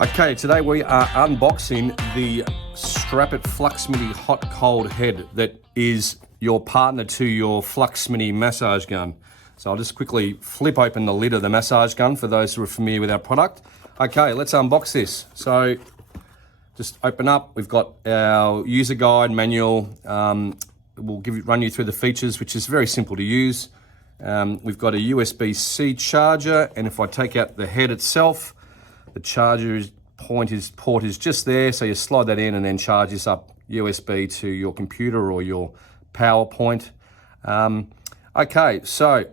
Okay, today we are unboxing the Strapit Flux Mini hot cold head that is your partner to your Flux Mini massage gun. So I'll just quickly flip open the lid of the massage gun for those who are familiar with our product. Okay, let's unbox this. So just open up, we've got our user guide manual. We'll run you through the features, which is very simple to use. We've got a USB-C charger, and if I take out the head itself, the charger port is just there, so you slide that in and then charge this up USB to your computer or your power point. Okay, so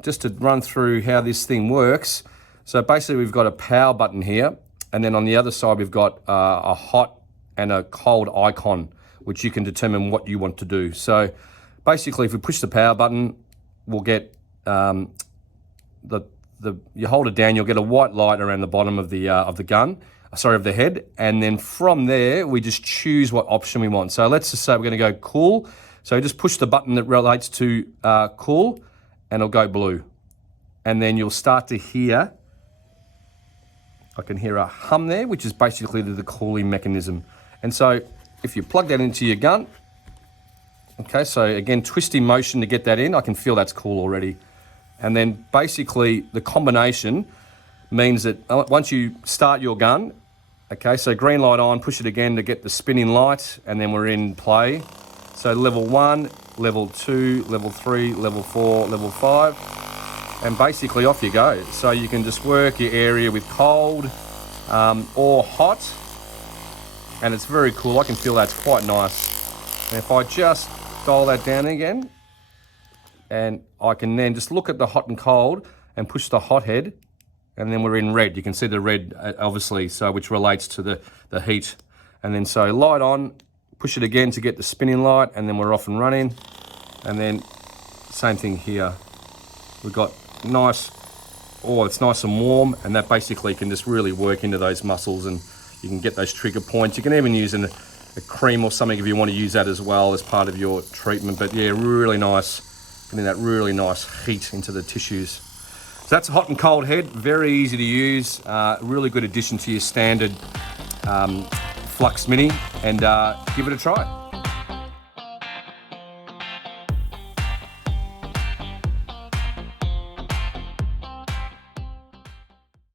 just to run through how this thing works. So basically we've got a power button here, and then on the other side we've got a hot and a cold icon, which you can determine what you want to do. So basically if we push the power button, we'll get you hold it down, you'll get a white light around the bottom of the head, and then from there we just choose what option we want. So let's just say we're going to go cool. So just push the button that relates to cool, and it'll go blue. And then you'll start to hear, I can hear a hum there, which is basically the cooling mechanism. And so if you plug that into your gun, okay, so again, twisting motion to get that in, I can feel that's cool already. And then basically the combination means that once you start your gun, okay, so green light on, push it again to get the spinning light, and then we're in play. So level 1, level 2, level 3, level 4, level 5, and basically off you go. So you can just work your area with cold or hot, and it's very cool. I can feel that's quite nice. And if I just dial that down again, and I can then just look at the hot and cold and push the hot head, and then we're in red. You can see the red, obviously, so which relates to the heat. And then so light on, push it again to get the spinning light, and then we're off and running. And then same thing here. We've got nice, it's nice and warm, and that basically can just really work into those muscles, and you can get those trigger points. You can even use a cream or something if you want to use that as well as part of your treatment. But yeah, really nice. Getting that really nice heat into the tissues. So that's a hot and cold head, very easy to use, really good addition to your standard Flux Mini, and give it a try.